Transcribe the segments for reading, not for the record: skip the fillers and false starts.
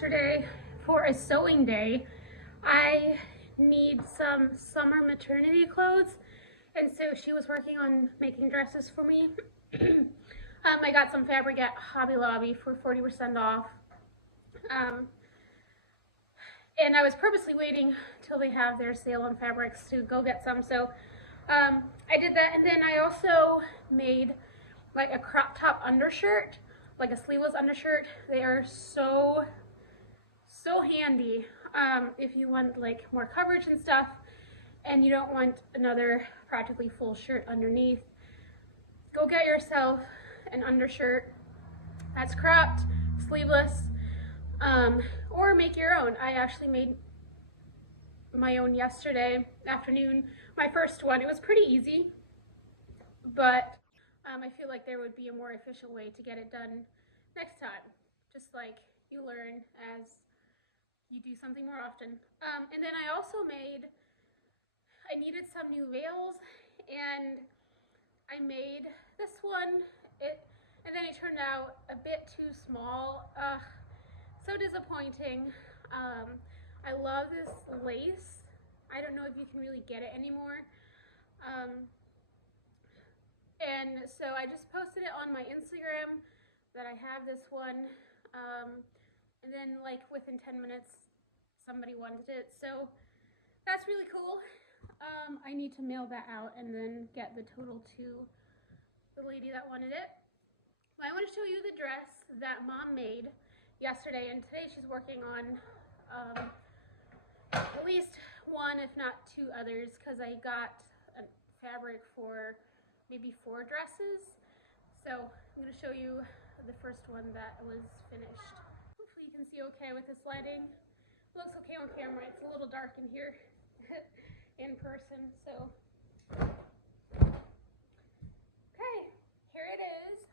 yesterday for a sewing day. I need some summer maternity clothes, and so she was working on making dresses for me. I got some fabric at Hobby Lobby for 40% off. And I was purposely waiting till they have their sale on fabrics to go get some. So I did that, and then I also made like a crop top undershirt, like a sleeveless undershirt. They are so handy if you want like more coverage and stuff, and you don't want another practically full shirt underneath. Go get yourself an undershirt that's cropped, sleeveless, or make your own. I actually made my own yesterday afternoon, my first one. It was pretty easy, but I feel like there would be a more efficient way to get it done next time. Just like you learn as you do something more often. And then I also I needed some new veils, and I made this one, and then it turned out a bit too small. So disappointing. I love this lace. I don't know if you can really get it anymore. And so I just posted it on my Instagram that I have this one. And then like within 10 minutes, somebody wanted it. So that's really cool. I need to mail that out and then get the total to the lady that wanted it. But I want to show you the dress that Mom made yesterday, and today she's working on at least one, if not two others, because I got a fabric for maybe 4 dresses. So I'm going to show you the first one that was finished. Hopefully you can see okay with this lighting. It looks okay on camera. It's a little dark in here in person. So okay, here it is.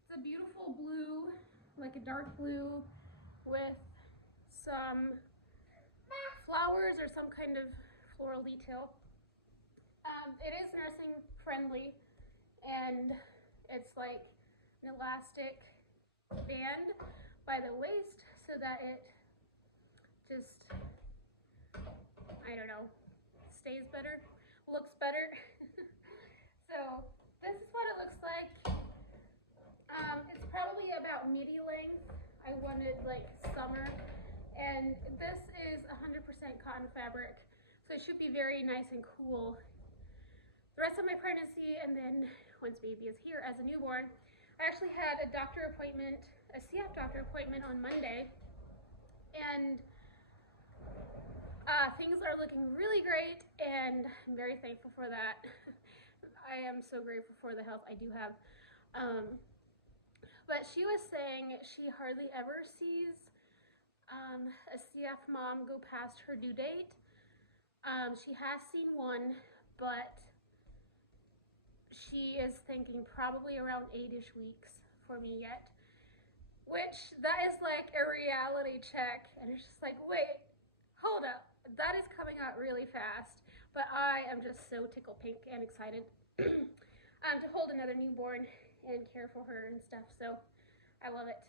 It's a beautiful blue, like a dark blue with some flowers or some kind of floral detail. It is nursing friendly, and it's like an elastic band by the waist so that it just, I don't know, stays better, looks better. So this is what it looks like. It's probably about midi length. I wanted like summer, and this is 100% cotton fabric, so it should be very nice and cool the rest of my pregnancy, and then once baby is here as a newborn. I actually had a doctor appointment, a CF doctor appointment on Monday, and things are looking really great, and I'm very thankful for that. I am so grateful for the health I do have. But she was saying she hardly ever sees a CF mom go past her due date. She has seen one, but she is thinking probably around 8-ish weeks for me yet, which that is like a reality check, and it's just like, wait, hold up, that is coming out really fast. But I am just so tickle pink and excited to hold another newborn and care for her and stuff, so I love it.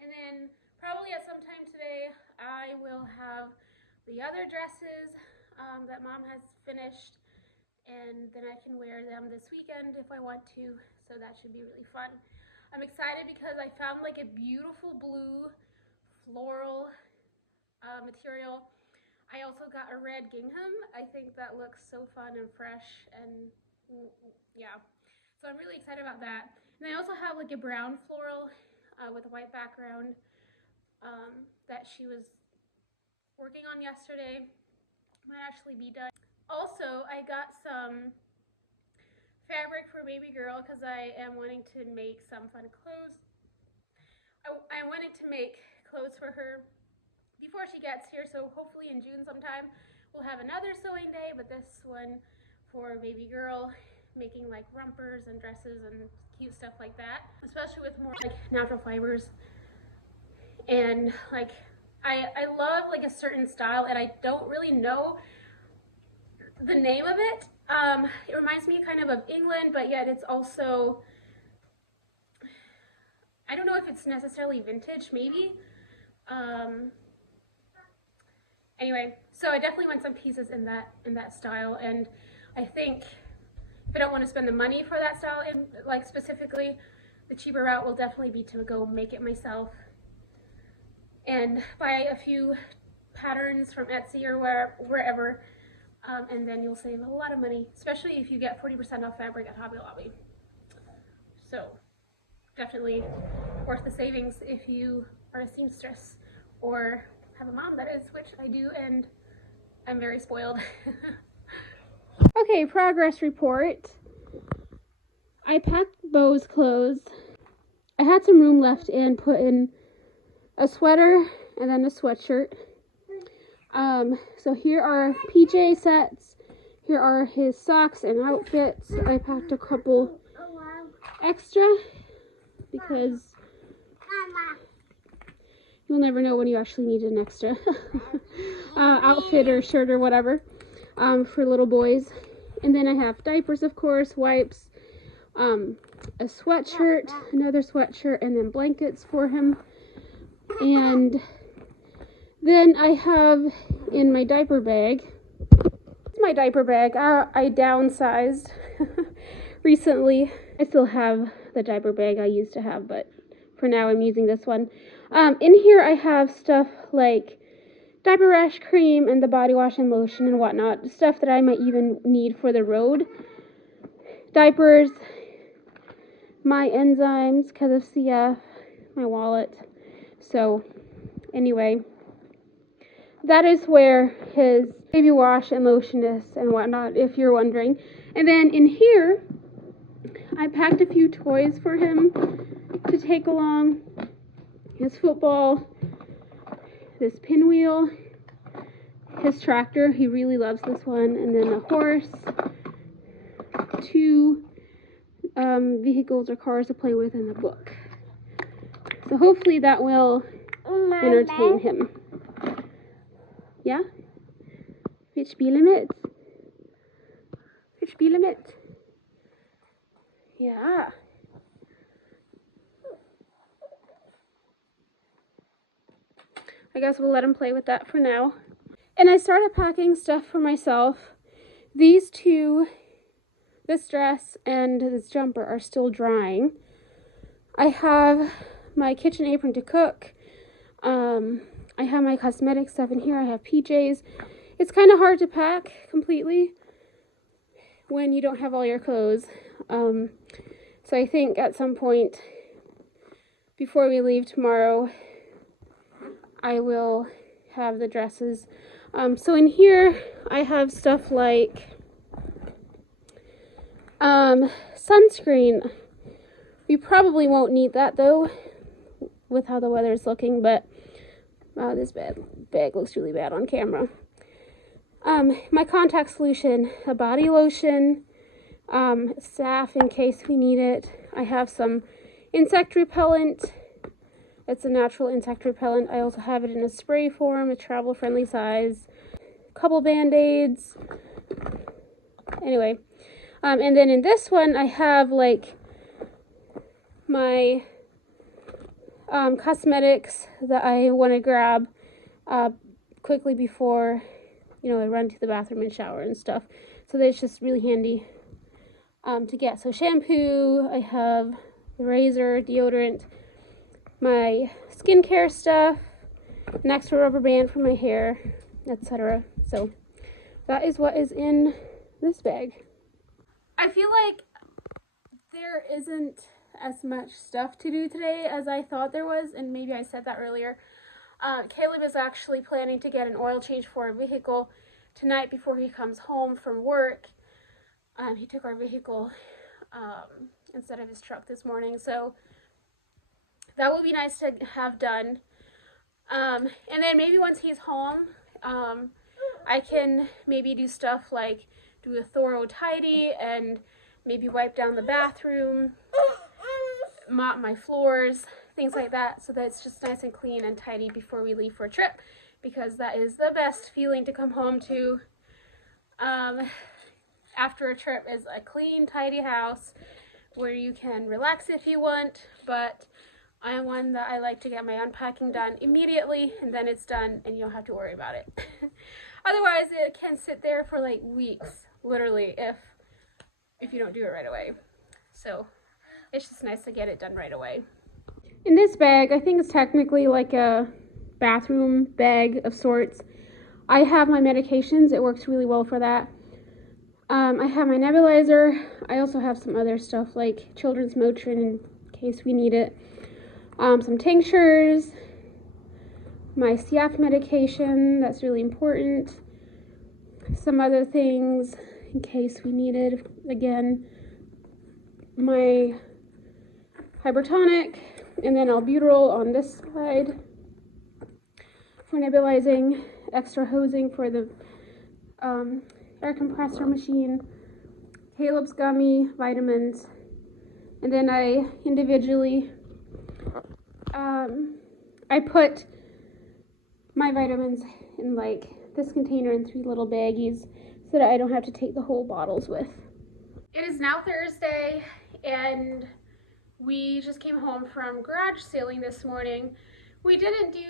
And then probably at some time today I will have the other dresses that Mom has finished, and then I can wear them this weekend if I want to, so that should be really fun. I'm excited because I found like a beautiful blue floral material. I also got a red gingham. I think that looks so fun and fresh, and yeah, so I'm really excited about that. And I also have like a brown floral with a white background that she was working on yesterday. Might actually be done. Also, I got some fabric for baby girl because I am wanting to make some fun clothes. I wanted to make clothes for her before she gets here, so hopefully in June sometime we'll have another sewing day, but this one for baby girl, making like rompers and dresses and cute stuff like that, especially with more like natural fibers. And like I love like a certain style, and I don't really know the name of it. It reminds me kind of England, but yet it's also I don't know if it's necessarily vintage, maybe. Anyway, so I definitely want some pieces in that style, and I think if I don't want to spend the money for that style, and like specifically, the cheaper route will definitely be to go make it myself and buy a few patterns from Etsy or wherever, and then you'll save a lot of money, especially if you get 40% off fabric at Hobby Lobby. So definitely worth the savings if you are a seamstress or have a mom that is, which I do, and I'm very spoiled. Okay, progress report. I packed Bo's clothes. I had some room left and put in a sweater and then a sweatshirt. So here are PJ sets. Here are his socks and outfits. I packed a couple extra because you'll never know when you actually need an extra outfit or shirt or whatever for little boys. And then I have diapers, of course, wipes, a sweatshirt, another sweatshirt, and then blankets for him. And then I have in my diaper bag, I downsized recently. I still have the diaper bag I used to have, but for now I'm using this one. In here I have stuff like diaper rash cream and the body wash and lotion and whatnot, stuff that I might even need for the road. Diapers, my enzymes because of CF, my wallet. So anyway, that is where his baby wash and lotion is and whatnot, if you're wondering. And then in here, I packed a few toys for him to take along. His football, this pinwheel, his tractor, he really loves this one, and then a horse, 2 vehicles or cars to play with, and a book. So hopefully that will entertain him. Ja? Wir spielen mit. Wir spielen mit. Ja. I guess we'll let him play with that for now. And I started packing stuff for myself. These two, this dress and this jumper, are still drying. I have my kitchen apron to cook. I have my cosmetic stuff in here. I have PJs. It's kind of hard to pack completely when you don't have all your clothes. So I think at some point before we leave tomorrow, I will have the dresses. So in here I have stuff like sunscreen. We probably won't need that though with how the weather is looking, but wow, this bag looks really bad on camera. My contact solution, a body lotion, salve in case we need it. I have some insect repellent. It's a natural insect repellent. I also have it in a spray form, a travel friendly size. A couple band-aids. Anyway, and then in this one I have like my cosmetics that I want to grab quickly before, you know, I run to the bathroom and shower and stuff. So that's just really handy to get. So shampoo, I have the razor, deodorant, my skincare stuff, an extra rubber band for my hair, etc. So that is what is in this bag. I feel like there isn't as much stuff to do today as I thought there was, and maybe I said that earlier. Caleb is actually planning to get an oil change for a vehicle tonight before he comes home from work. He took our vehicle instead of his truck this morning, so that would be nice to have done. And then maybe once he's home, I can maybe do stuff like do a thorough tidy and maybe wipe down the bathroom, mop my floors, things like that, so that it's just nice and clean and tidy before we leave for a trip, because that is the best feeling to come home to after a trip, is a clean, tidy house where you can relax if you want, but I am one that I like to get my unpacking done immediately, and then it's done and you don't have to worry about it. Otherwise, it can sit there for like weeks, literally, if you don't do it right away. So it's just nice to get it done right away. In this bag, I think it's technically like a bathroom bag of sorts. I have my medications. It works really well for that. I have my nebulizer. I also have some other stuff like children's Motrin in case we need it. Some tinctures, my CF medication, that's really important. Some other things in case we need it again. My hypertonic, and then albuterol on this side for nebulizing, extra hosing for the air compressor machine, Caleb's gummy, vitamins, and then I individually, I put my vitamins in like this container in 3 little baggies so that I don't have to take the whole bottles with. It is now Thursday, and we just came home from garage sailing this morning. We didn't do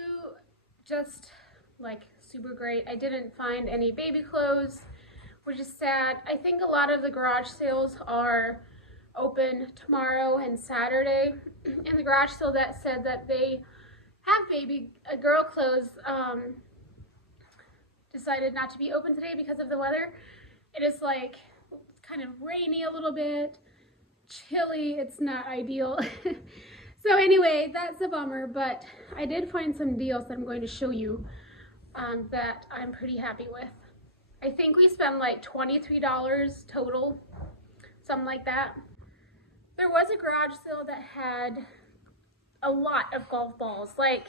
just like super great. I didn't find any baby clothes, which is sad. I think a lot of the garage sales are open tomorrow and Saturday. And the garage sale that said that they have baby girl clothes decided not to be open today because of the weather. It is like kind of rainy a little bit, chilly. It's not ideal. So anyway, that's a bummer, but I did find some deals that I'm going to show you that I'm pretty happy with. I think we spent like $23 total, something like that. There was a garage sale that had a lot of golf balls, like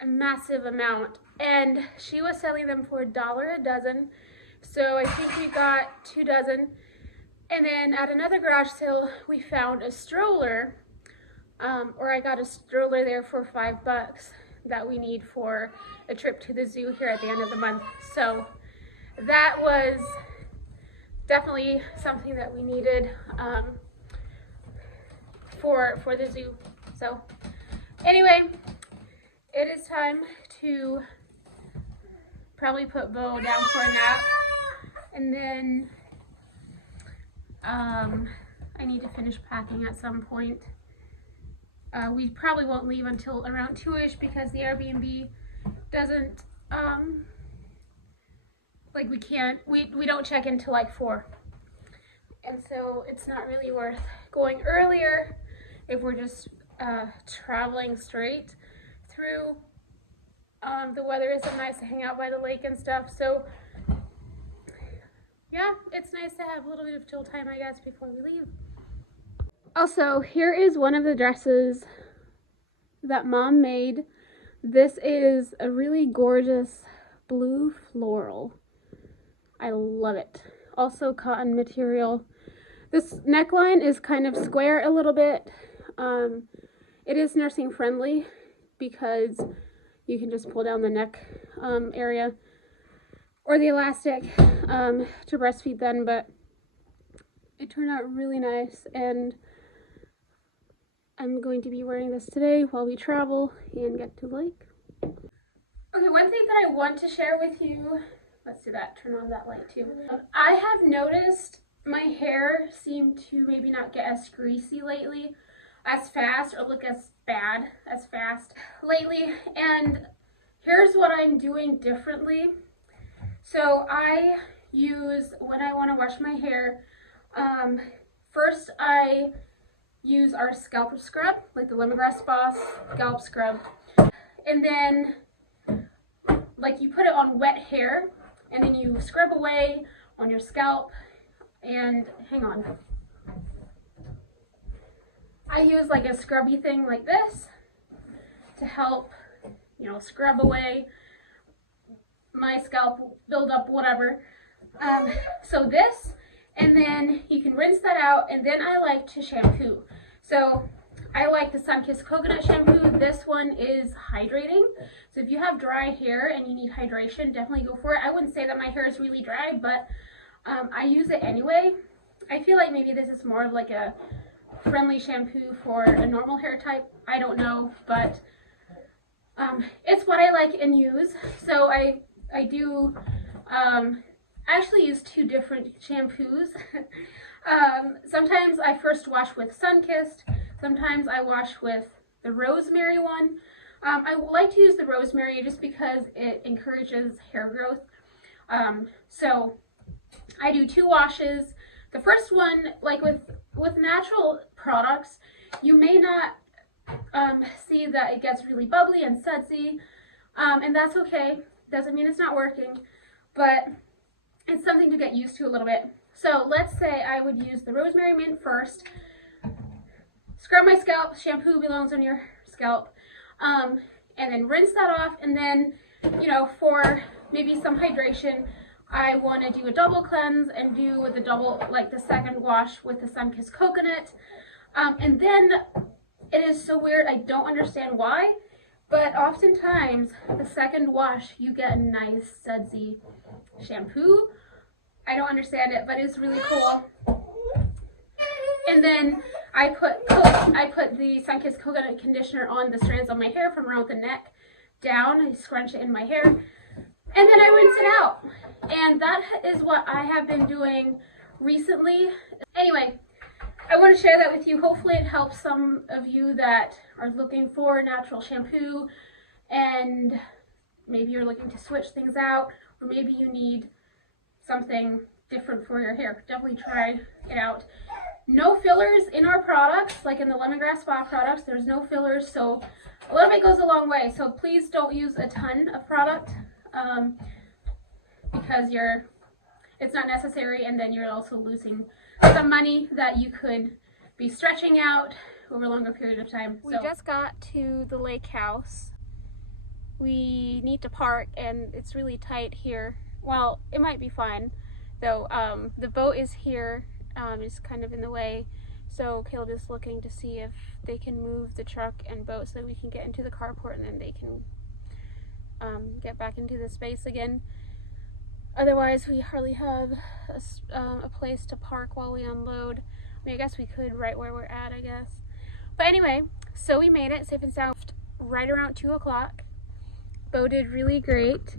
a massive amount, and she was selling them for $1 a dozen. So I think we got 2 dozen. And then at another garage sale, we found a stroller, or I got a stroller there for $5 that we need for a trip to the zoo here at the end of the month. So that was definitely something that we needed for the zoo. So anyway, it is time to probably put Bo down for a nap, and then I need to finish packing at some point. We probably won't leave until around 2-ish because the Airbnb doesn't, like we don't check in till like 4. And so it's not really worth going earlier if we're just traveling straight through. The weather is so nice to hang out by the lake and stuff. So yeah, it's nice to have a little bit of chill time, I guess, before we leave. Also, here is one of the dresses that Mom made. This is a really gorgeous blue floral. I love it. Also cotton material. This neckline is kind of square a little bit. It is nursing friendly because you can just pull down the neck area or the elastic to breastfeed then, but it turned out really nice, and I'm going to be wearing this today while we travel and get to the lake. Okay, one thing that I want to share with you, let's do that, turn on that light too. I have noticed my hair seem to maybe not get as greasy lately, as fast, or look as bad as fast lately, and here's what I'm doing differently. So I use, when I want to wash my hair, first I use our scalp scrub, like the Lemongrass Boss scalp scrub, and then like you put it on wet hair, and then you scrub away on your scalp, and hang on. I use like a scrubby thing like this to help, you know, scrub away my scalp, build up whatever. So this, and then you can rinse that out, and then I like to shampoo. So I like the Sunkissed Coconut Shampoo. This one is hydrating. So if you have dry hair and you need hydration, definitely go for it. I wouldn't say that my hair is really dry, but I use it anyway. I feel like maybe this is more of like a friendly shampoo for a normal hair type. I don't know, but it's what I like and use. So I do actually use 2 different shampoos. Sometimes I first wash with Sun-Kissed. Sometimes I wash with the rosemary one. I like to use the rosemary just because it encourages hair growth. So I do 2 washes. The first one, like with natural products, you may not see that it gets really bubbly and sudsy, and that's okay. Doesn't mean it's not working, but it's something to get used to a little bit. So let's say I would use the rosemary mint first, scrub my scalp, shampoo belongs on your scalp, and then rinse that off, and then, you know, for maybe some hydration, I want to do a double cleanse and do the double, like the second wash with the Sun-Kissed coconut. And then it is so weird, I don't understand why, but oftentimes the second wash you get a nice sudsy shampoo. I don't understand it, but it's really cool. And then I put the Sun-Kissed coconut conditioner on the strands of my hair from around the neck down. I scrunch it in my hair, and then I rinse it out. And that is what I have been doing recently. Anyway, I want to share that with you. Hopefully it helps some of you that are looking for natural shampoo, and maybe you're looking to switch things out, or maybe you need something different for your hair. Definitely try it out. No fillers in our products, like in the lemongrass spa products. There's no fillers, so a little bit goes a long way. So please don't use a ton of product, because it's not necessary, and then you're also losing some money that you could be stretching out over a longer period of time. We just got to the lake house. We need to park, and it's really tight here. Well, it might be fine though. The boat is here, it's kind of in the way, so Caleb is looking to see if they can move the truck and boat so that we can get into the carport, and then they can get back into the space again. Otherwise, we hardly have a place to park while we unload. I mean, I guess we could right where we're at, I guess. But anyway, so we made it safe and sound right around 2 o'clock. Bo did really great.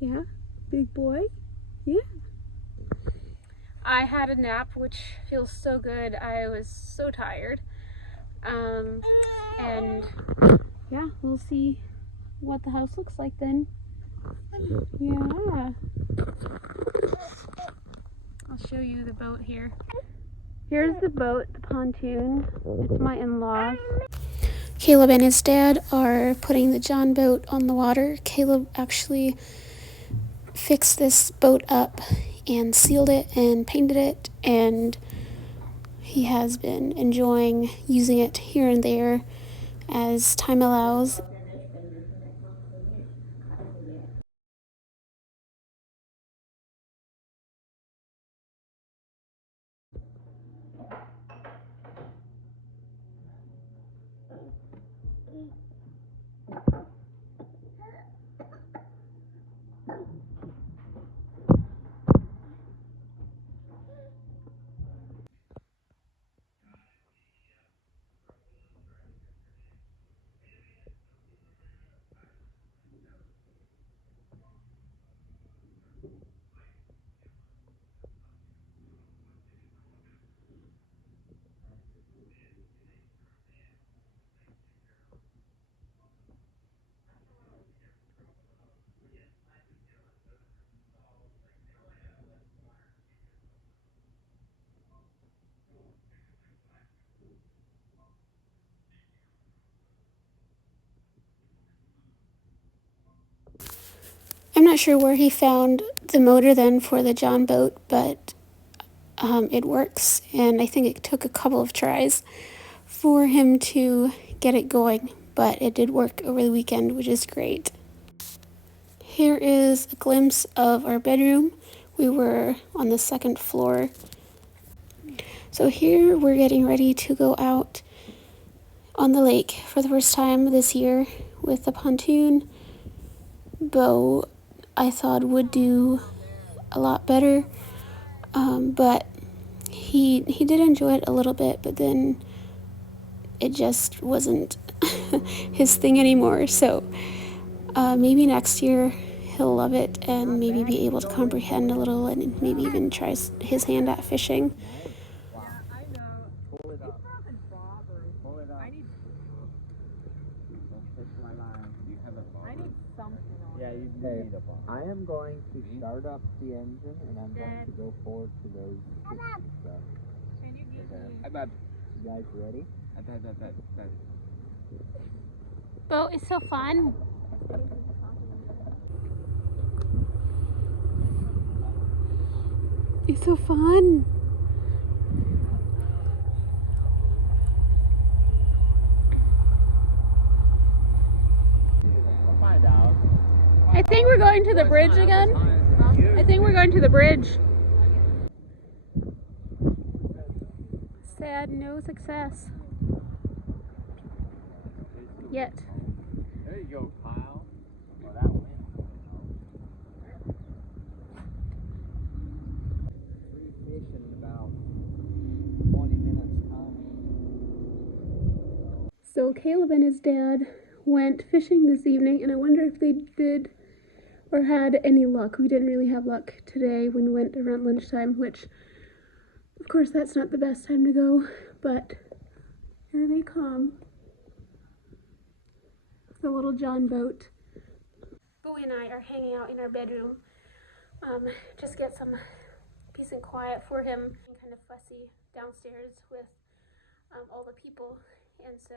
Yeah, big boy. Yeah. I had a nap, which feels so good. I was so tired. And yeah, we'll see what the house looks like then. Yeah. I'll show you the boat here. Here's the boat, the pontoon. It's my in-laws. Caleb and his dad are putting the John boat on the water. Caleb actually fixed this boat up and sealed it and painted it, and he has been enjoying using it here and there as time allows. I'm not sure where he found the motor then for the John boat, but it works, and I think it took a couple of tries for him to get it going, but it did work over the weekend, which is great. Here is a glimpse of our bedroom. We were on the 2nd floor. So here we're getting ready to go out on the lake for the first time this year with the pontoon. Bo, I thought, would do a lot better, but He did enjoy it a little bit, but then it just wasn't his thing anymore. So maybe next year he'll love it and maybe be able to comprehend a little and maybe even try his hand at fishing. Okay, I am going to start up the engine and I'm going to go forward to those stuff. You guys ready? Boat is so fun. It's so fun. I think we're going to the bridge again. I think we're going to the bridge. Sad, no success. Yet. There you go, Kyle. Well, that win. Free fish in about 20 minutes time. So Caleb and his dad went fishing this evening, and I wonder if they did or had any luck. We didn't really have luck today when we went around lunchtime, which of course that's not the best time to go, but here they come. The little John boat. Bowie and I are hanging out in our bedroom. Just get some peace and quiet for him. Kind of fussy downstairs with all the people, and so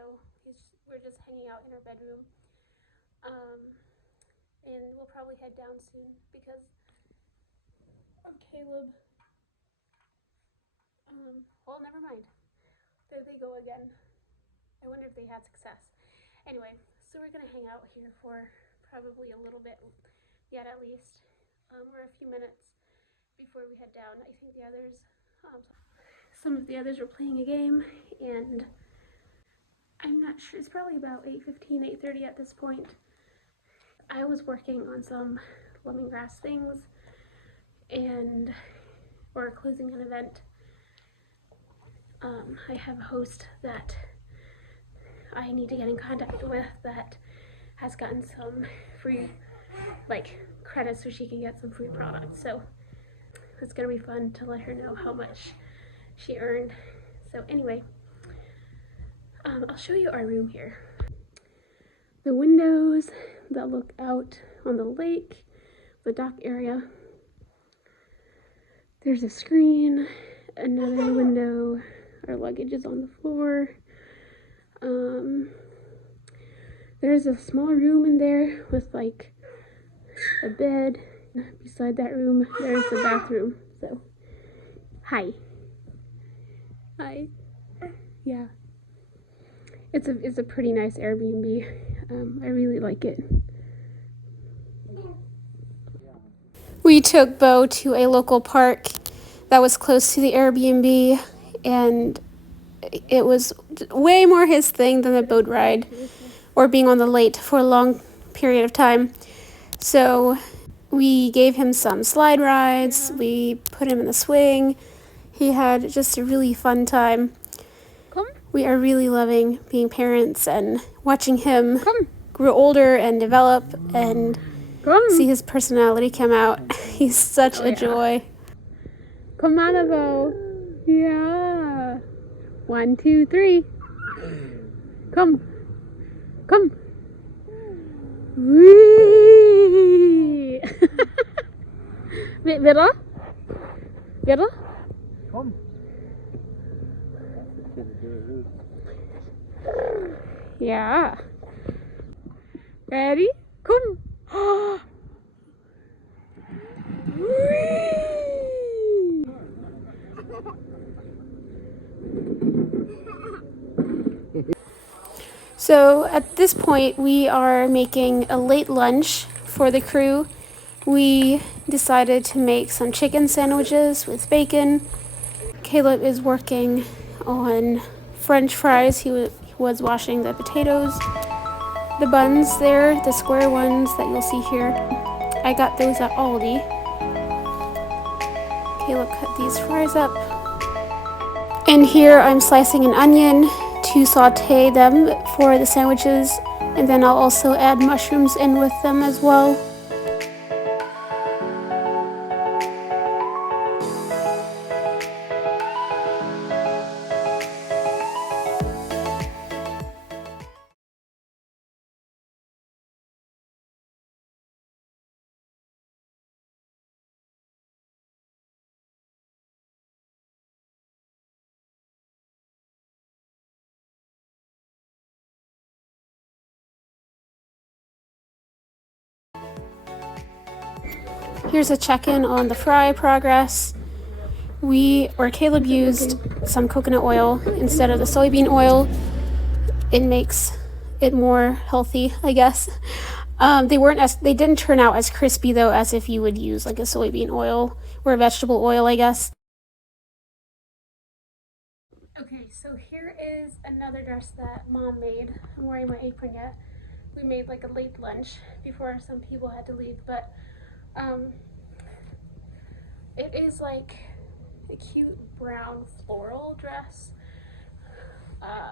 we're just hanging out in our bedroom. And we'll probably head down soon because of Caleb. Well, never mind. There they go again. I wonder if they had success. Anyway, so we're gonna hang out here for probably a little bit yet, at least, or a few minutes before we head down. I think the others, some of the others were playing a game, and I'm not sure. It's probably about 8:15, 8:30 at this point. I was working on some lemongrass things and or closing an event. I have a host that I need to get in contact with that has gotten some free credits so she can get some free products. So it's gonna be fun to let her know how much she earned. So anyway, I'll show you our room here. The windows that look out on the lake, the dock area. There's a screen, another window, our luggage is on the floor. There's a small room in there with like a bed. Beside that room, there's the bathroom. So, hi. Yeah. It's a pretty nice Airbnb. I really like it. We took Bo to a local park that was close to the Airbnb, and it was way more his thing than the boat ride or being on the lake for a long period of time. So we gave him some slide rides, we put him in the swing. He had just a really fun time. We are really loving being parents and watching him grow older and develop and see his personality come out. He's such a joy. Come on, Bo. Yeah. 1, 2, 3. Come. Wee. Vera? Come. Yeah. Ready? Come. So at this point, we are making a late lunch for the crew. We decided to make some chicken sandwiches with bacon. Caleb is working on French fries. He was washing the potatoes. The buns there, the square ones that you'll see here, I got those at Aldi. Caleb cut these fries up And here I'm slicing an onion to saute them for the sandwiches, and then I'll also add mushrooms in with them as well. Here's a check-in on the fry progress. Caleb used some coconut oil instead of the soybean oil. It makes it more healthy, I guess. They didn't turn out as crispy though as if you would use like a soybean oil or a vegetable oil, I guess. Okay, so here is another dress that Mom made. I'm wearing my apron yet. We made like a late lunch before some people had to leave, but it is like a cute brown floral dress.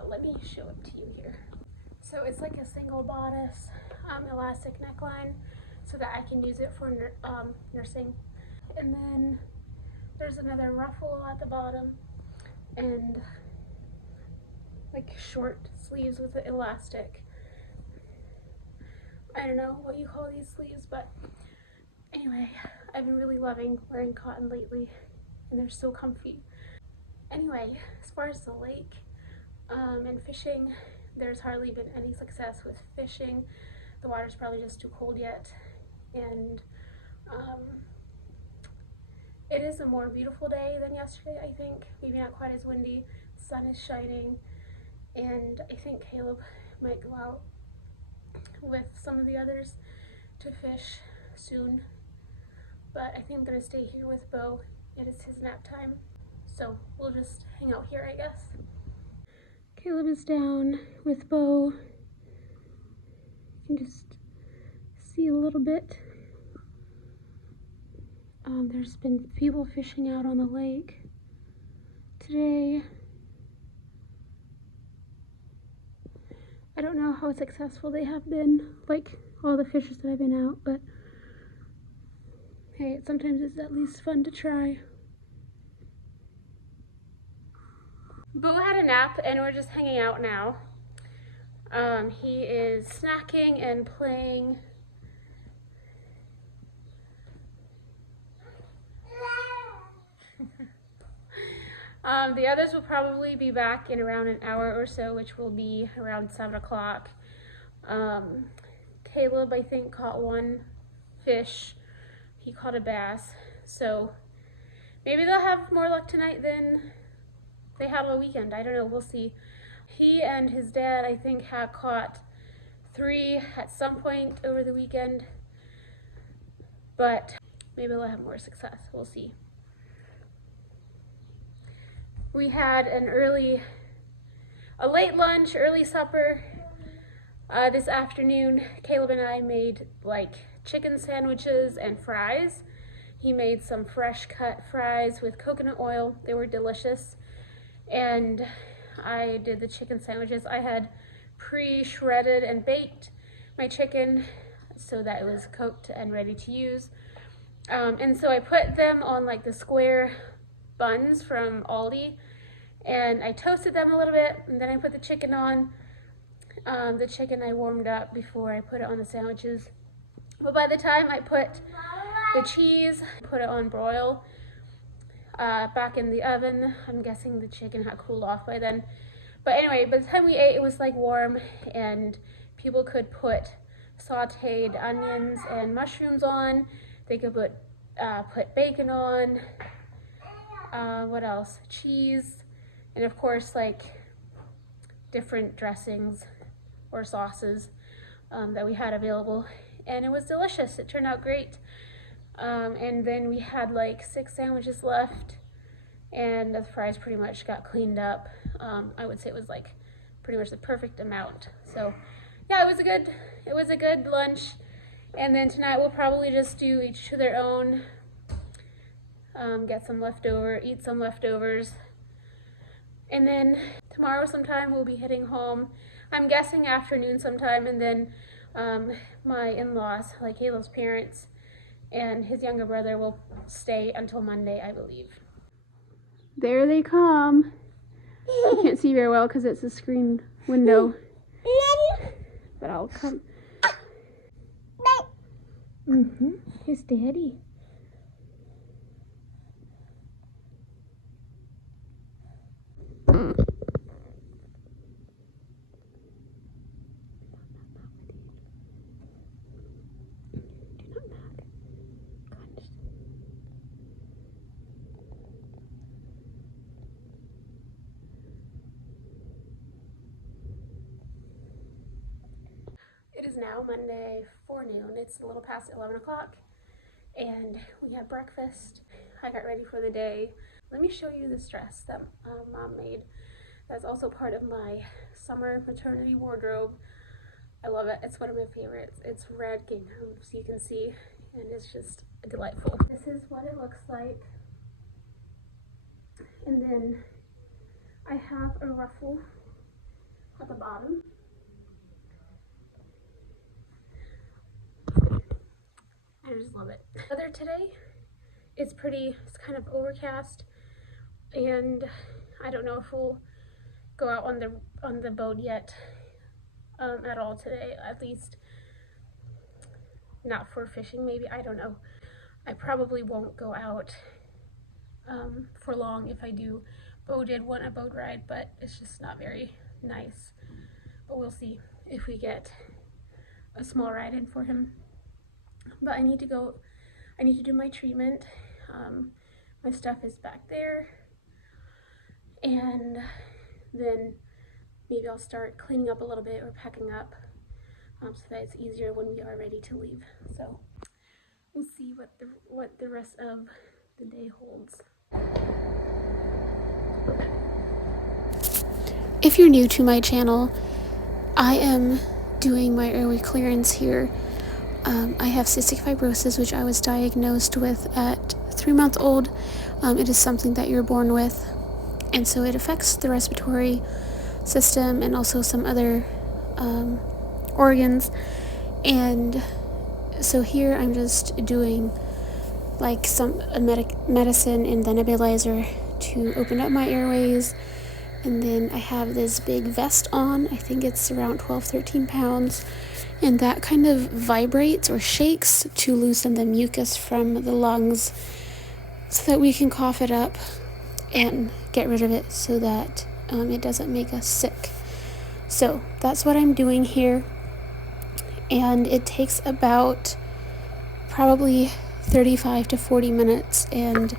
Let me show it to you here. So it's like a single bodice, elastic neckline, so that I can use it for nursing. And then there's another ruffle at the bottom, and like short sleeves with the elastic. I don't know what you call these sleeves, but anyway, I've been really loving wearing cotton lately, and they're so comfy. Anyway, as far as the lake and fishing, there's hardly been any success with fishing. The water's probably just too cold yet, and it is a more beautiful day than yesterday, I think. Maybe not quite as windy. The sun is shining, and I think Caleb might go out with some of the others to fish soon. But I think I'm gonna stay here with Bo. It is his nap time, so we'll just hang out here, I guess. Caleb is down with Bo. You can just see a little bit. There's been people fishing out on the lake today. I don't know how successful they have been, like all the fishers that I've been out, but hey, sometimes it's at least fun to try. Bo had a nap and we're just hanging out now. He is snacking and playing. The others will probably be back in around an hour or so, which will be around 7 o'clock. Caleb, I think, caught one fish. He caught a bass. So maybe they'll have more luck tonight than they have all weekend. I don't know, we'll see. He and his dad, I think, had caught 3 at some point over the weekend, but maybe they'll have more success. We'll see. We had a late lunch, early supper this afternoon. Caleb and I made like chicken sandwiches and fries. He made some fresh cut fries with coconut oil. They were delicious. And I did the chicken sandwiches. I had pre-shredded and baked my chicken so that it was cooked and ready to use. And so I put them on like the square buns from Aldi, and I toasted them a little bit, and then I put the chicken on. The chicken I warmed up before I put it on the sandwiches. But by the time I put the cheese, put it on broil back in the oven, I'm guessing the chicken had cooled off by then. But anyway, by the time we ate, it was like warm, and people could put sauteed onions and mushrooms on. They could put bacon on. What else? Cheese, and of course like different dressings or sauces that we had available, and it was delicious. It turned out great. And then we had like 6 sandwiches left, and the fries pretty much got cleaned up. I would say it was like pretty much the perfect amount. So yeah, it was a good lunch. And then tonight we'll probably just do each to their own. Eat some leftovers. And then tomorrow sometime we'll be heading home. I'm guessing afternoon sometime, and then my in-laws, like Halo's parents and his younger brother, will stay until Monday, I believe. There they come. You can't see very well because it's a screened window, but I'll come. His daddy. It is now Monday forenoon. It's a little past 11 o'clock and we had breakfast. I got ready for the day. Let me show you this dress that Mom made. That's also part of my summer maternity wardrobe. I love it. It's one of my favorites. It's red gingham, so you can see, and it's just delightful. This is what it looks like. And then I have a ruffle at the bottom. I just love it. Weather today, it's kind of overcast, and I don't know if we'll go out on the boat yet at all today, at least not for fishing maybe, I don't know. I probably won't go out for long if I do. Bo did want a boat ride, but it's just not very nice. But we'll see if we get a small ride in for him. But I need to do my treatment. My stuff is back there, and then maybe I'll start cleaning up a little bit or packing up so that it's easier when we are ready to leave. So we'll see what the rest of the day holds. If you're new to my channel, I am doing my airway clearance here. I have cystic fibrosis, which I was diagnosed with at 3 months old. It is something that you're born with, and so it affects the respiratory system and also some other organs. And so here I'm just doing like a medicine and the nebulizer to open up my airways. And then I have this big vest on. I think it's around 12-13 pounds. And that kind of vibrates or shakes to loosen the mucus from the lungs so that we can cough it up and get rid of it so that it doesn't make us sick. So that's what I'm doing here. And it takes about probably 35 to 40 minutes, and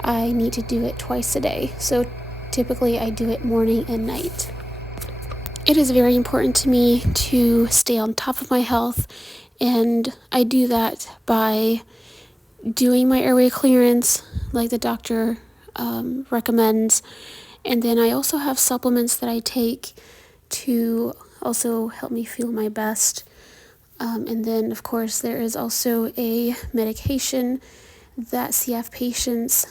I need to do it twice a day. So typically I do it morning and night. It is very important to me to stay on top of my health, and I do that by doing my airway clearance like the doctor recommends. And then I also have supplements that I take to also help me feel my best. And then, of course, there is also a medication that CF patients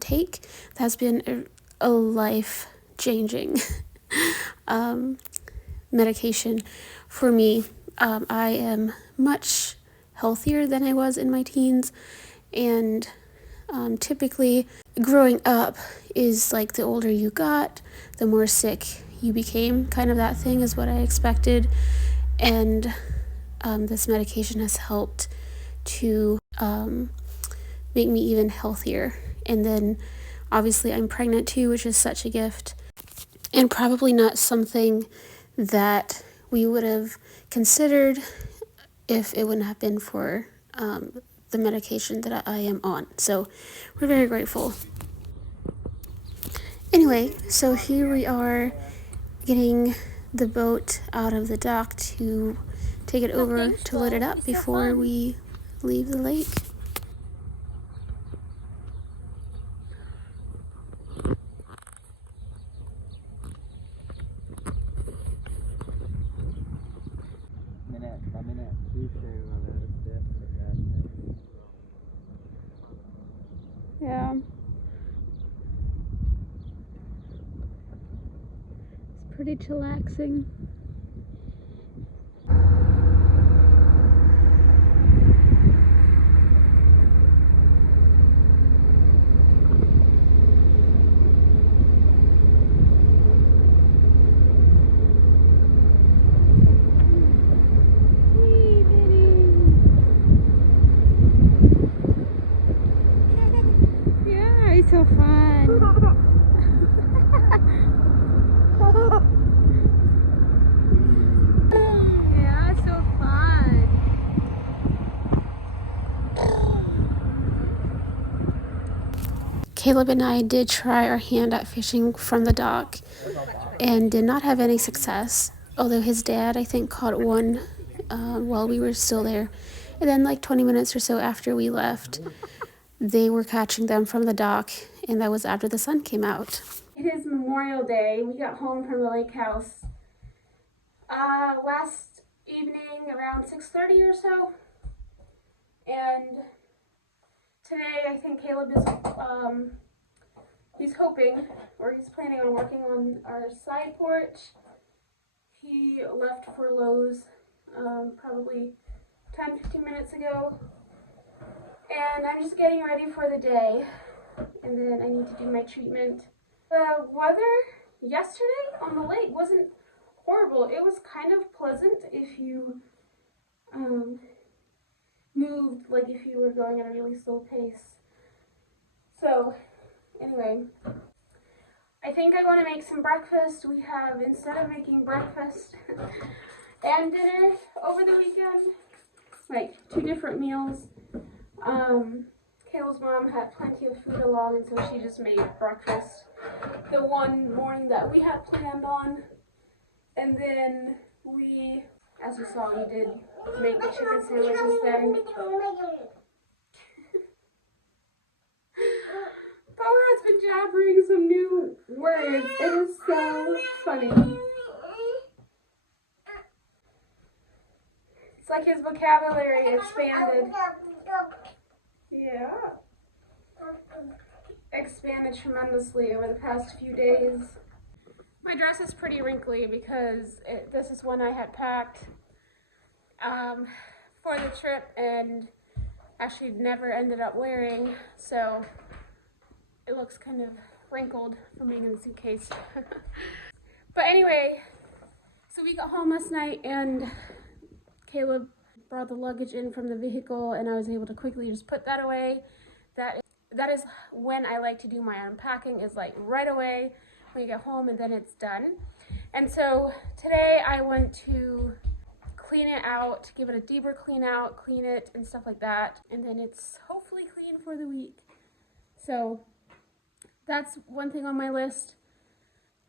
take that's been a life-changing medication for me. I am much healthier than I was in my teens, and typically growing up is like the older you got, the more sick you became. Kind of that thing is what I expected, and this medication has helped to make me even healthier. And then obviously I'm pregnant too, which is such a gift, and probably not something that we would have considered if it wouldn't have been for the medication that I am on. So we're very grateful. Anyway, so here we are getting the boat out of the dock to take it over to load it up before we leave the lake. Yeah. pretty chillaxing. Yeah, it's so fun. Yeah, so fun. Caleb and I did try our hand at fishing from the dock and did not have any success. Although his dad, I think, caught one while we were still there. And then like 20 minutes or so after we left, they were catching them from the dock, and that was after the sun came out. It is Memorial Day. We got home from the lake house last evening around 6:30 or so. And today I think Caleb is he's hoping, or he's planning on working on our side porch. He left for Lowe's probably 10-15 minutes ago. And I'm just getting ready for the day, and then I need to do my treatment. The weather yesterday on the lake wasn't horrible. It was kind of pleasant if you moved, like if you were going at a really slow pace. So anyway, I think I want to make some breakfast. We have, instead of making breakfast and dinner over the weekend, like 2 different meals. Caleb's mom had plenty of food along, and so she just made breakfast the one morning that we had planned on. And then we, as you saw, we did make the chicken sandwiches then. Power has been jabbering some new words. It is so funny. It's like his vocabulary expanded. Yeah. Expanded tremendously over the past few days. My dress is pretty wrinkly because this is one I had packed for the trip and actually never ended up wearing, so it looks kind of wrinkled from being in the suitcase. But anyway, so we got home last night and Caleb brought the luggage in from the vehicle, and I was able to quickly just put that away. That is when I like to do my unpacking, is like right away when you get home, and then it's done. And so today I went to clean it out, give it a deeper clean out, clean it and stuff like that, and then it's hopefully clean for the week. So that's one thing on my list.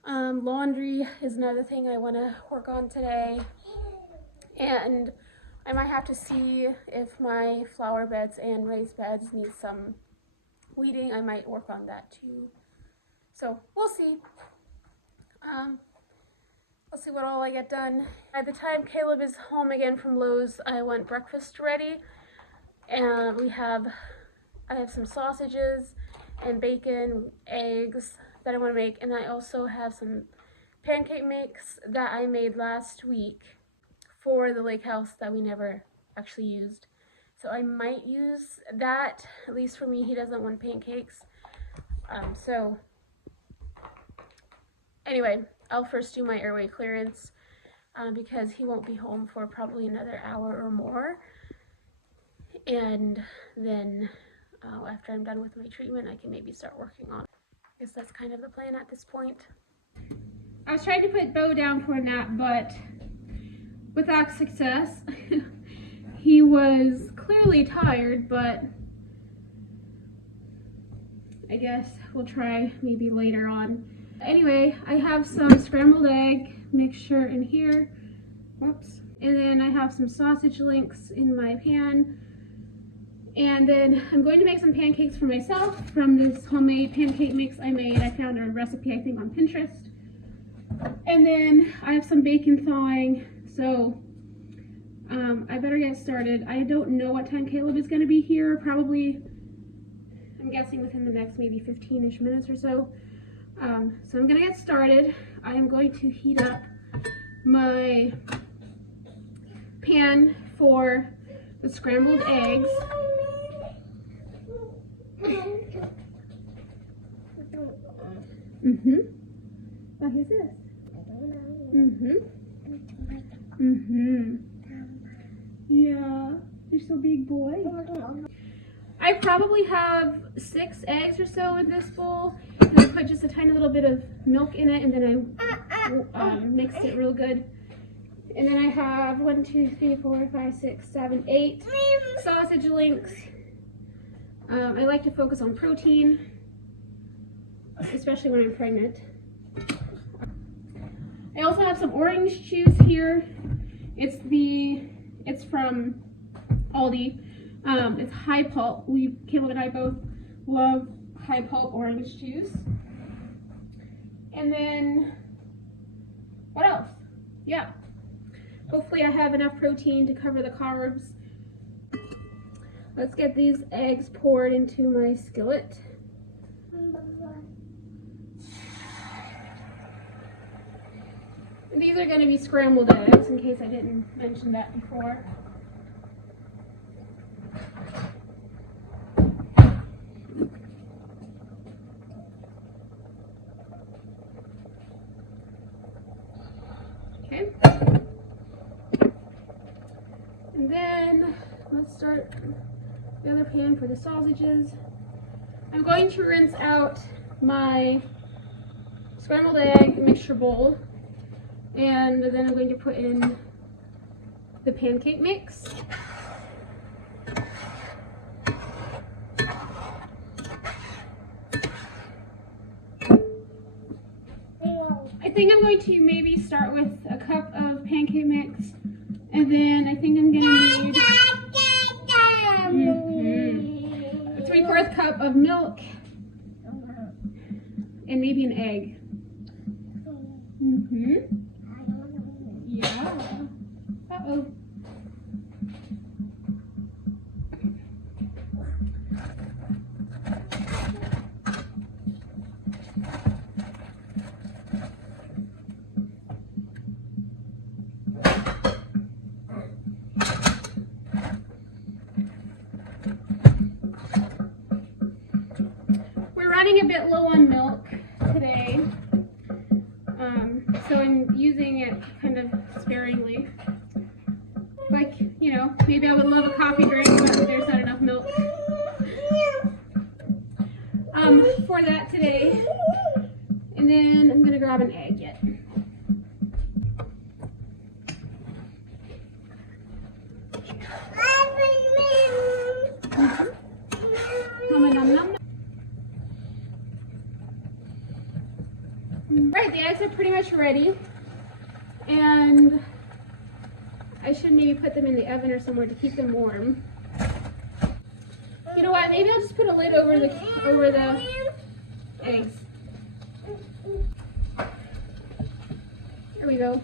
Laundry is another thing I want to work on today, and I might have to see if my flower beds and raised beds need some weeding. I might work on that too. So we'll see. We'll see what all I get done. By the time Caleb is home again from Lowe's, I want breakfast ready. And I have some sausages and bacon, eggs that I want to make. And I also have some pancake mix that I made last week for the lake house that we never actually used. So I might use that, at least for me. He doesn't want pancakes. So anyway, I'll first do my airway clearance because he won't be home for probably another hour or more. And then after I'm done with my treatment, I can maybe start working on it. I guess that's kind of the plan at this point. I was trying to put Bo down for a nap, but without success. He was clearly tired, but I guess we'll try maybe later on. Anyway, I have some scrambled egg mixture in here. Whoops. And then I have some sausage links in my pan. And then I'm going to make some pancakes for myself from this homemade pancake mix I made. I found a recipe, I think, on Pinterest. And then I have some bacon thawing, so I better get started. I don't know what time Caleb is going to be here. Probably, I'm guessing within the next maybe 15-ish minutes or so. So I'm gonna get started. I am going to heat up my pan for the scrambled eggs. Oh, who's this? Yeah, you're so big, boy. I probably have 6 eggs or so in this bowl. And I put just a tiny little bit of milk in it, and then I mixed it real good. And then I have 1, 2, 3, 4, 5, 6, 7, 8 sausage links. I like to focus on protein, especially when I'm pregnant. I also have some orange juice here. It's from Aldi. It's high pulp. Caleb and I both love high pulp orange juice. And then, what else? Yeah. Hopefully I have enough protein to cover the carbs. Let's get these eggs poured into my skillet. And these are going to be scrambled eggs, in case I didn't mention that before. Okay. And then let's start the other pan for the sausages. I'm going to rinse out my scrambled egg mixture bowl, and then I'm going to put in the pancake mix. I think I'm going to maybe start with a cup of pancake mix, and then I think I'm going to need a 3/4 cup of milk and maybe an egg. Yeah. Uh-oh. We're running a bit low on milk today, so I'm using it kind of sparingly. Like, you know, maybe I would love a coffee drink, but there's not enough milk for that today. And then I'm gonna grab an egg yet. Right, the eggs are pretty much ready, and I should maybe put them in the oven or somewhere to keep them warm. You know what? Maybe I'll just put a lid over the eggs. There we go.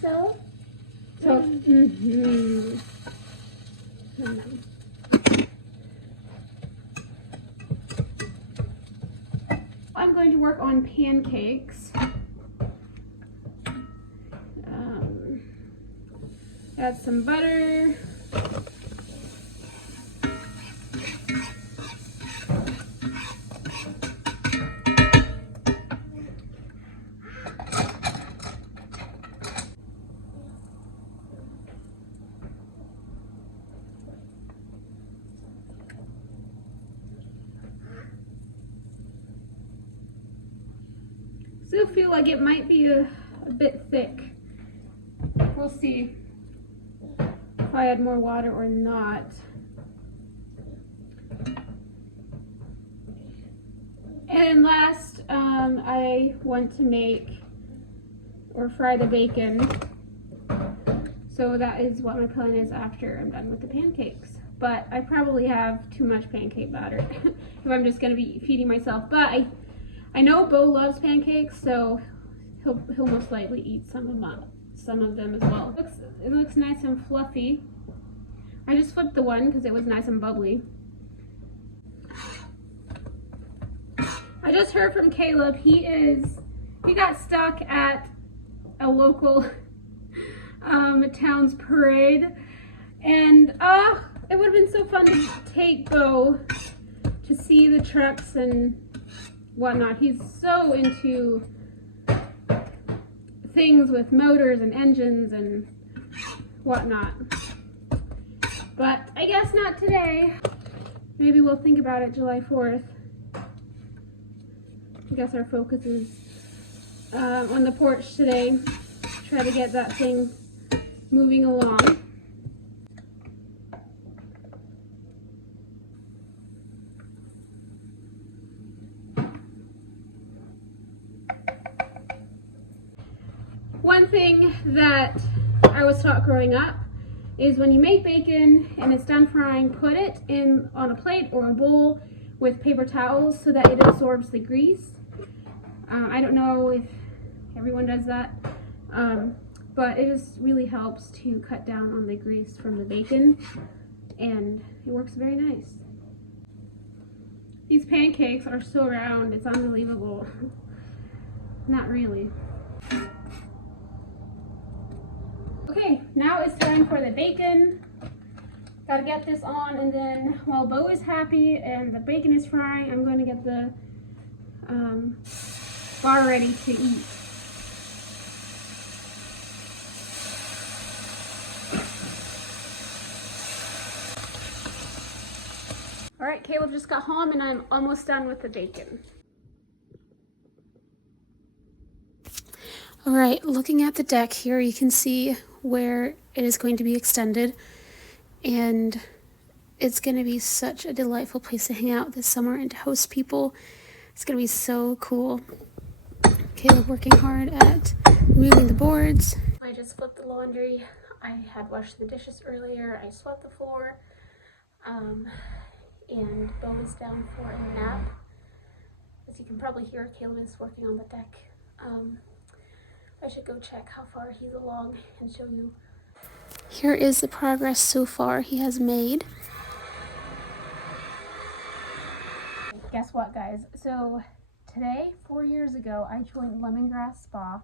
So. I'm going to work on pancakes. Add some butter. Still feel like it might be a bit thick. We'll see if I add more water or not. And last, I want to make or fry the bacon. So that is what my plan is after I'm done with the pancakes. But I probably have too much pancake batter if I'm just gonna be feeding myself. But I know Bo loves pancakes, so he'll most likely eat some of them as well. It looks nice and fluffy. I just flipped the one because it was nice and bubbly. just heard from Caleb. He got stuck at a local town's parade, and it would have been so fun to take Bo to see the trucks and whatnot. He's so into things with motors and engines and whatnot. But I guess not today. Maybe we'll think about it July 4th. I guess our focus is on the porch today. Try to get that thing moving along. One thing that I was taught growing up is when you make bacon and it's done frying, put it in on a plate or a bowl with paper towels so that it absorbs the grease. I don't know if everyone does that, but it just really helps to cut down on the grease from the bacon, and it works very nice. These pancakes are so round, it's unbelievable. Not really. Okay, now it's time for the bacon. Gotta get this on, and then while Bo is happy and the bacon is frying, I'm going to get the bar ready to eat. All right, Caleb just got home and I'm almost done with the bacon. All right, looking at the deck here, you can see where it is going to be extended, and it's going to be such a delightful place to hang out this summer and to host people. It's going to be so cool. Caleb working hard at moving the boards. I just flipped the laundry. I had washed the dishes earlier. I swept the floor. And Bo is down for a nap. As you can probably hear, Caleb is working on the deck. I should go check how far he's along and show you. Here is the progress so far he has made. Guess what, guys? So today, 4 years ago, I joined Lemongrass Spa.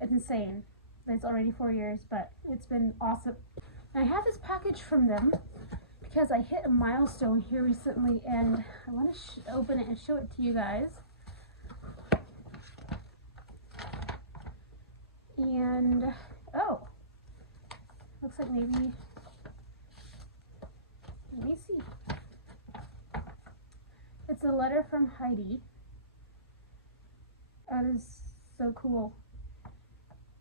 It's insane. It's already 4 years, but it's been awesome. I have this package from them because I hit a milestone here recently, and I want to open it and show it to you guys. And oh, looks like maybe, let me see. It's a letter from Heidi. That is so cool.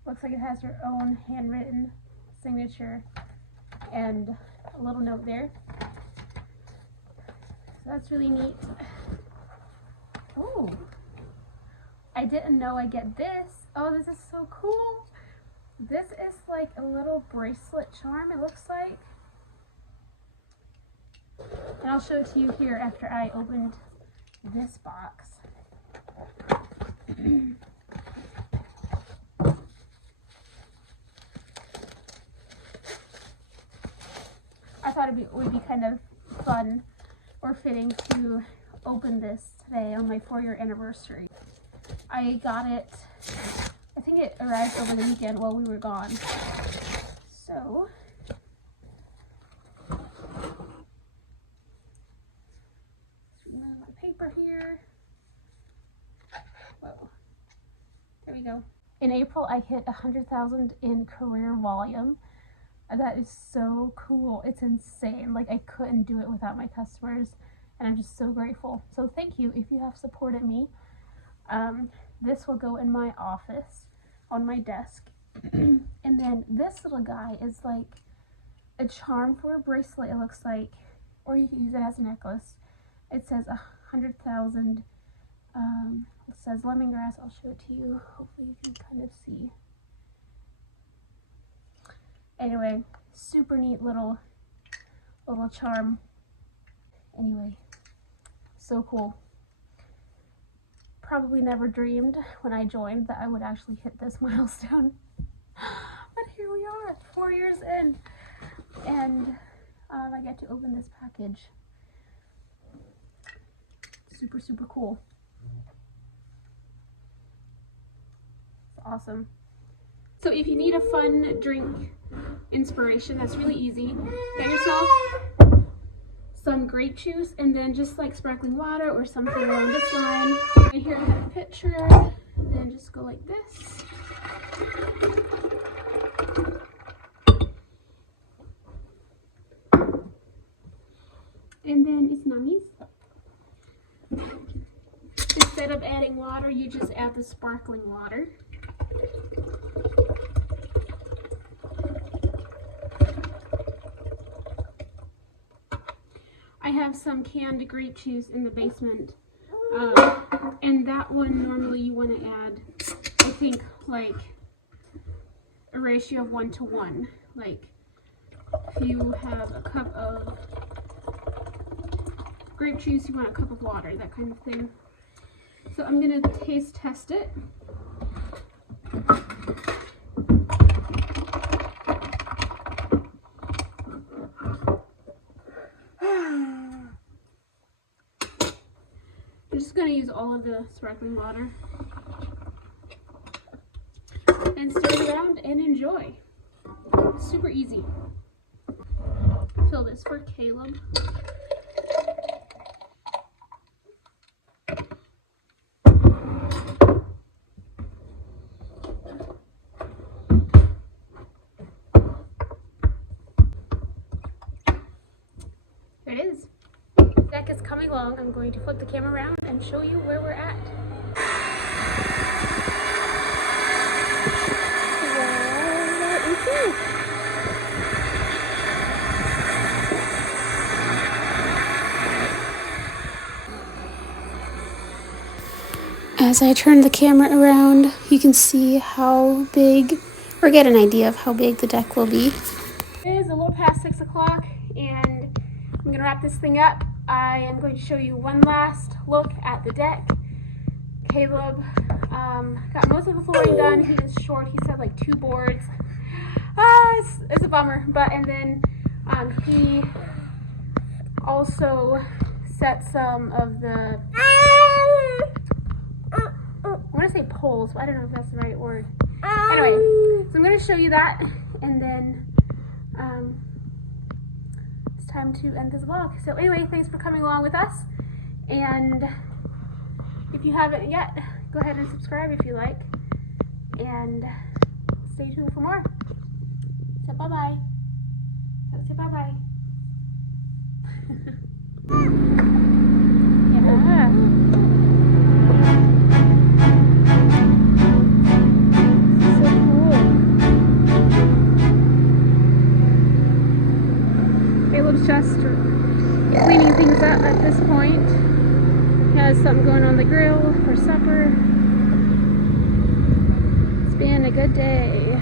Looks like it has her own handwritten signature and a little note there. So that's really neat. Oh, I didn't know I get this. Oh, this is so cool. This is like a little bracelet charm, it looks like. And I'll show it to you here after I opened this box. I thought it would be kind of fun or fitting to open this today on my 4-year anniversary. I got it, I think it arrived over the weekend while we were gone. So, let's remove my paper here. Whoa, there we go. In April, I hit 100,000 in career volume. That is so cool. It's insane. Like, I couldn't do it without my customers, and I'm just so grateful. So thank you if you have supported me. This will go in my office on my desk. And then this little guy is like a charm for a bracelet, it looks like, or you can use it as a necklace. It says 100,000. It says lemongrass. I'll show it to you. Hopefully you can kind of see. Anyway, super neat little charm. Anyway, so cool. Probably never dreamed when I joined that I would actually hit this milestone. But here we are, 4 years in. And I get to open this package. Super, super cool. It's awesome. So if you need a fun drink inspiration, that's really easy. Get yourself some grape juice and then just like sparkling water or something along this line. And here I have a pitcher. And then just go like this. And then it's nummies. Instead of adding water, you just add the sparkling water. I have some canned grape juice in the basement, and that one normally you want to add, I think, like a ratio of 1 to 1. Like if you have a cup of grape juice, you want a cup of water, that kind of thing. So I'm going to taste test it. I'm just going to use all of the sparkling water and stir it around and enjoy. Super easy. Fill this for Caleb. There it is. Deck is coming along. I'm going to flip the camera around and show you where we're at. As I turn the camera around, you can see how big, or get an idea of how big the deck will be. It is a little past 6 o'clock and I'm going to wrap this thing up. I am going to show you one last look at the deck. Caleb got most of the flooring done. He is short. He said like 2 boards. It's a bummer. And then he also set some of the, I want to say poles, but I don't know if that's the right word. Anyway, so I'm going to show you that, and then it's time to end this vlog. So anyway, thanks for coming along with us, and if you haven't yet, go ahead and subscribe if you like, and stay tuned for more. So bye-bye. Say bye-bye. Yeah. Just cleaning things up at this point. He has something going on the grill for supper. It's been a good day.